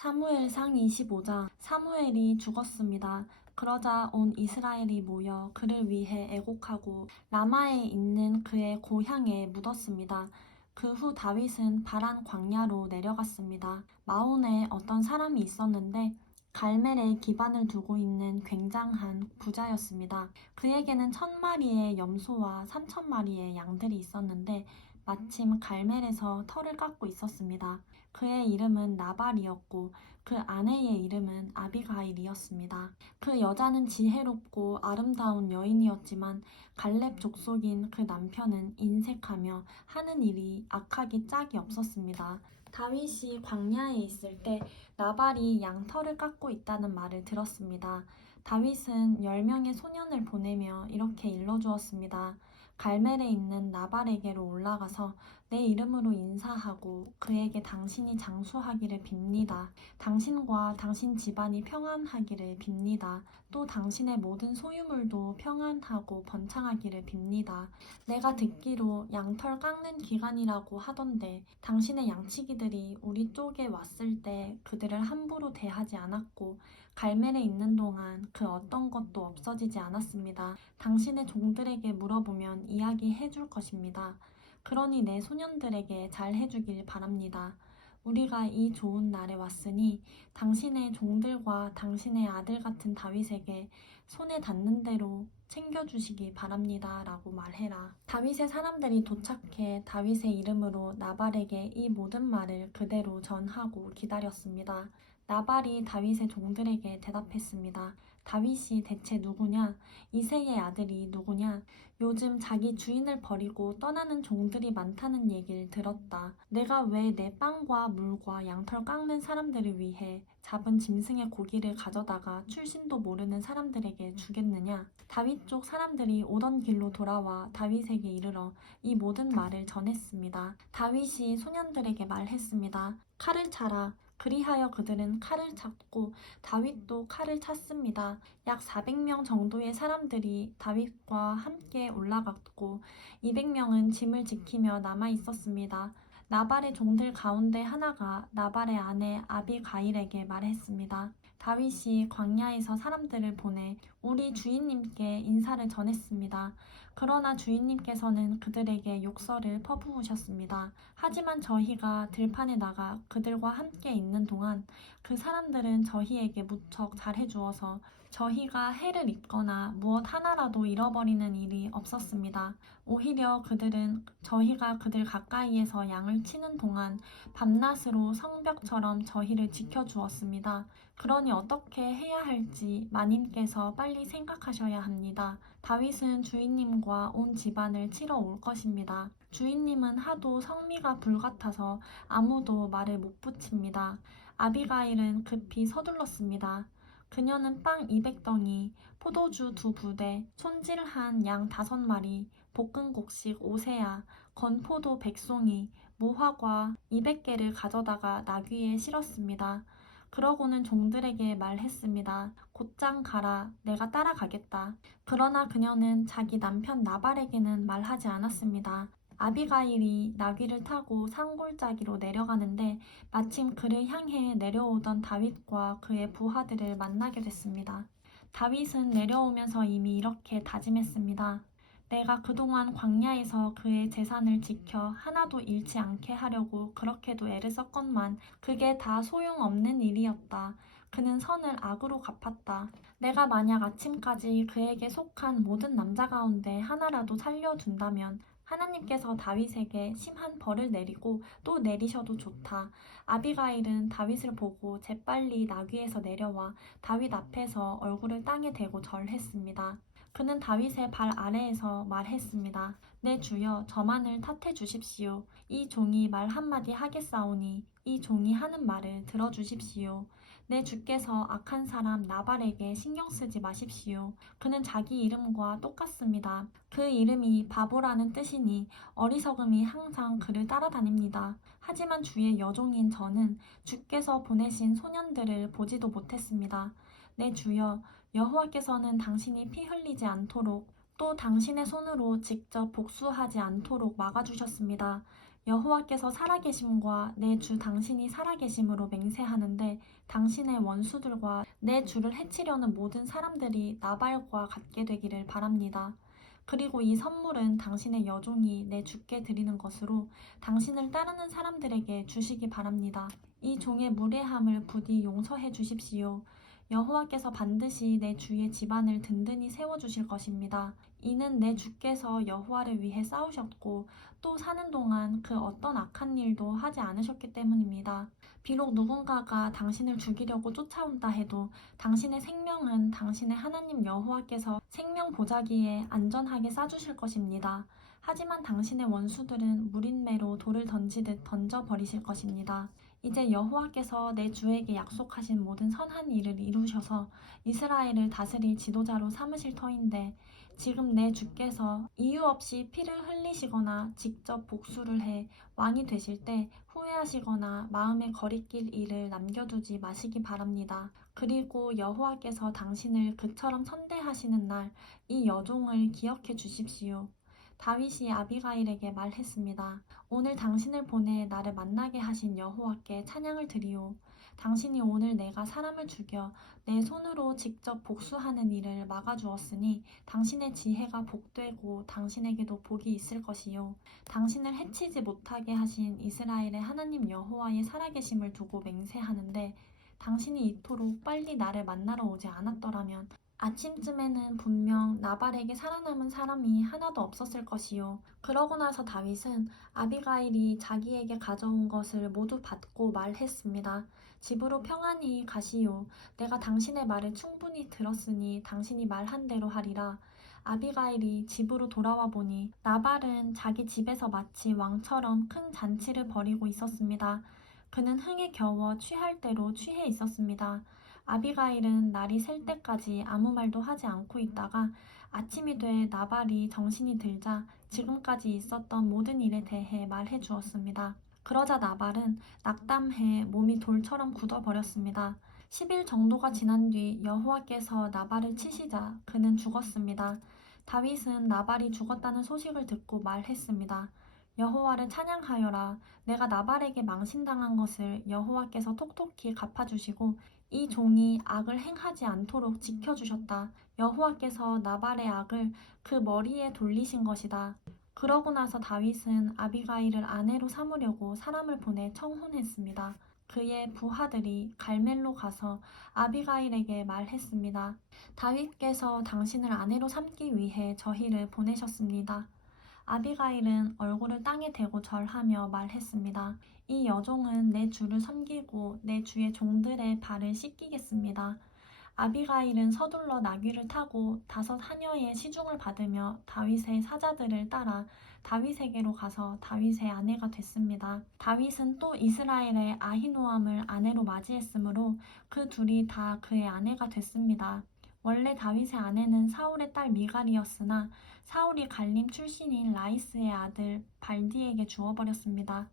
사무엘상 25장. 사무엘이 죽었습니다. 그러자 온 이스라엘이 모여 그를 위해 애곡하고 라마에 있는 그의 고향에 묻었습니다. 그 후 다윗은 바란 광야로 내려갔습니다. 마온에 어떤 사람이 있었는데 갈멜에 기반을 두고 있는 굉장한 부자였습니다. 그에게는 1,000마리의 염소와 3,000마리의 양들이 있었는데 마침 갈멜에서 털을 깎고 있었습니다. 그의 이름은 나발이었고 그 아내의 이름은 아비가일이었습니다. 그 여자는 지혜롭고 아름다운 여인이었지만 갈렙 족속인 그 남편은 인색하며 하는 일이 악하기 짝이 없었습니다. 다윗이 광야에 있을 때 나발이 양털을 깎고 있다는 말을 들었습니다. 다윗은 10명의 소년을 보내며 이렇게 일러주었습니다. 갈멜에 있는 나발에게로 올라가서 내 이름으로 인사하고 그에게 당신이 장수하기를 빕니다. 당신과 당신 집안이 평안하기를 빕니다. 또 당신의 모든 소유물도 평안하고 번창하기를 빕니다. 내가 듣기로 양털 깎는 기간이라고 하던데 당신의 양치기들이 우리 쪽에 왔을 때 그들을 함부로 대하지 않았고 갈멜에 있는 동안 그 어떤 것도 없어지지 않았습니다. 당신의 종들에게 물어보면 이야기해 줄 것입니다. 그러니 내 소년들에게 잘 해주길 바랍니다. 우리가 이 좋은 날에 왔으니 당신의 종들과 당신의 아들 같은 다윗에게 손에 닿는 대로 챙겨주시기 바랍니다. 라고 말해라. 다윗의 사람들이 도착해 다윗의 이름으로 나발에게 이 모든 말을 그대로 전하고 기다렸습니다. 나발이 다윗의 종들에게 대답했습니다. 다윗이 대체 누구냐? 이새의 아들이 누구냐? 요즘 자기 주인을 버리고 떠나는 종들이 많다는 얘기를 들었다. 내가 왜 내 빵과 물과 양털 깎는 사람들을 위해 잡은 짐승의 고기를 가져다가 출신도 모르는 사람들에게 주겠느냐? 다윗 쪽 사람들이 오던 길로 돌아와 다윗에게 이르러 이 모든 말을 전했습니다. 다윗이 소년들에게 말했습니다. 칼을 차라. 그리하여 그들은 칼을 찼고 다윗도 칼을 찼습니다. 약 400명 정도의 사람들이 다윗과 함께 올라갔고 200명은 짐을 지키며 남아 있었습니다. 나발의 종들 가운데 하나가 나발의 아내 아비가일에게 말했습니다. 다윗이 광야에서 사람들을 보내 우리 주인님께 인사를 전했습니다. 그러나 주인님께서는 그들에게 욕설을 퍼부으셨습니다. 하지만 저희가 들판에 나가 그들과 함께 있는 동안 그 사람들은 저희에게 무척 잘해주어서 저희가 해를 입거나 무엇 하나라도 잃어버리는 일이 없었습니다. 오히려 그들은 저희가 그들 가까이에서 양을 치는 동안 밤낮으로 성벽처럼 저희를 지켜주었습니다. 그러니 어떻게 해야 할지 마님께서 빨리 생각하셔야 합니다. 다윗은 주인님과 온 집안을 치러 올 것입니다. 주인님은 하도 성미가 불같아서 아무도 말을 못 붙입니다. 아비가일은 급히 서둘렀습니다. 그녀는 빵 200덩이, 포도주 2부대, 손질한 양 5마리, 볶은 곡식 5세야, 건포도 100송이, 무화과 200개를 가져다가 나귀에 실었습니다. 그러고는 종들에게 말했습니다. 곧장 가라. 내가 따라가겠다. 그러나 그녀는 자기 남편 나발에게는 말하지 않았습니다. 아비가일이 나귀를 타고 산골짜기로 내려가는데 마침 그를 향해 내려오던 다윗과 그의 부하들을 만나게 됐습니다. 다윗은 내려오면서 이미 이렇게 다짐했습니다. 내가 그동안 광야에서 그의 재산을 지켜 하나도 잃지 않게 하려고 그렇게도 애를 썼건만 그게 다 소용없는 일이었다. 그는 선을 악으로 갚았다. 내가 만약 아침까지 그에게 속한 모든 남자 가운데 하나라도 살려둔다면 하나님께서 다윗에게 심한 벌을 내리고 또 내리셔도 좋다. 아비가일은 다윗을 보고 재빨리 나귀에서 내려와 다윗 앞에서 얼굴을 땅에 대고 절했습니다. 그는 다윗의 발 아래에서 말했습니다. 내 주여, 저만을 탓해 주십시오. 이 종이 말 한마디 하겠사오니 이 종이 하는 말을 들어주십시오. 내 주께서 악한 사람 나발에게 신경 쓰지 마십시오. 그는 자기 이름과 똑같습니다. 그 이름이 바보라는 뜻이니 어리석음이 항상 그를 따라다닙니다. 하지만 주의 여종인 저는 주께서 보내신 소년들을 보지도 못했습니다. 내 주여, 여호와께서는 당신이 피 흘리지 않도록 또 당신의 손으로 직접 복수하지 않도록 막아주셨습니다. 여호와께서 살아계심과 내 주 당신이 살아계심으로 맹세하는데 당신의 원수들과 내 주를 해치려는 모든 사람들이 나발과 같게 되기를 바랍니다. 그리고 이 선물은 당신의 여종이 내 주께 드리는 것으로 당신을 따르는 사람들에게 주시기 바랍니다. 이 종의 무례함을 부디 용서해 주십시오. 여호와께서 반드시 내 주의 집안을 든든히 세워주실 것입니다. 이는 내 주께서 여호와를 위해 싸우셨고 또 사는 동안 그 어떤 악한 일도 하지 않으셨기 때문입니다. 비록 누군가가 당신을 죽이려고 쫓아온다 해도 당신의 생명은 당신의 하나님 여호와께서 생명 보자기에 안전하게 싸주실 것입니다. 하지만 당신의 원수들은 무린매로 돌을 던지듯 던져버리실 것입니다. 이제 여호와께서 내 주에게 약속하신 모든 선한 일을 이루셔서 이스라엘을 다스릴 지도자로 삼으실 터인데 지금 내 주께서 이유 없이 피를 흘리시거나 직접 복수를 해 왕이 되실 때 후회하시거나 마음에 거리낄 일을 남겨두지 마시기 바랍니다. 그리고 여호와께서 당신을 그처럼 선대하시는 날 이 여종을 기억해 주십시오. 다윗이 아비가일에게 말했습니다. 오늘 당신을 보내 나를 만나게 하신 여호와께 찬양을 드리오. 당신이 오늘 내가 사람을 죽여 내 손으로 직접 복수하는 일을 막아주었으니 당신의 지혜가 복되고 당신에게도 복이 있을 것이요. 당신을 해치지 못하게 하신 이스라엘의 하나님 여호와의 살아계심을 두고 맹세하는데 당신이 이토록 빨리 나를 만나러 오지 않았더라면 아침쯤에는 분명 나발에게 살아남은 사람이 하나도 없었을 것이요. 그러고 나서 다윗은 아비가일이 자기에게 가져온 것을 모두 받고 말했습니다. 집으로 평안히 가시오. 내가 당신의 말을 충분히 들었으니 당신이 말한 대로 하리라. 아비가일이 집으로 돌아와 보니 나발은 자기 집에서 마치 왕처럼 큰 잔치를 벌이고 있었습니다. 그는 흥에 겨워 취할 대로 취해 있었습니다. 아비가일은 날이 셀 때까지 아무 말도 하지 않고 있다가 아침이 돼 나발이 정신이 들자 지금까지 있었던 모든 일에 대해 말해 주었습니다. 그러자 나발은 낙담해 몸이 돌처럼 굳어버렸습니다. 10일 정도가 지난 뒤 여호와께서 나발을 치시자 그는 죽었습니다. 다윗은 나발이 죽었다는 소식을 듣고 말했습니다. 여호와를 찬양하여라. 내가 나발에게 망신당한 것을 여호와께서 톡톡히 갚아주시고 이 종이 악을 행하지 않도록 지켜주셨다. 여호와께서 나발의 악을 그 머리에 돌리신 것이다. 그러고 나서 다윗은 아비가일을 아내로 삼으려고 사람을 보내 청혼했습니다. 그의 부하들이 갈멜로 가서 아비가일에게 말했습니다. 다윗께서 당신을 아내로 삼기 위해 저희를 보내셨습니다. 아비가일은 얼굴을 땅에 대고 절하며 말했습니다. 이 여종은 내 주를 섬기고 내 주의 종들의 발을 씻기겠습니다. 아비가일은 서둘러 나귀를 타고 5 하녀의 시중을 받으며 다윗의 사자들을 따라 다윗에게로 가서 다윗의 아내가 됐습니다. 다윗은 또 이스라엘의 아히노암을 아내로 맞이했으므로 그 둘이 다 그의 아내가 됐습니다. 원래 다윗의 아내는 사울의 딸 미갈이었으나 사울이 갈림 출신인 라이스의 아들 발디에게 주어버렸습니다.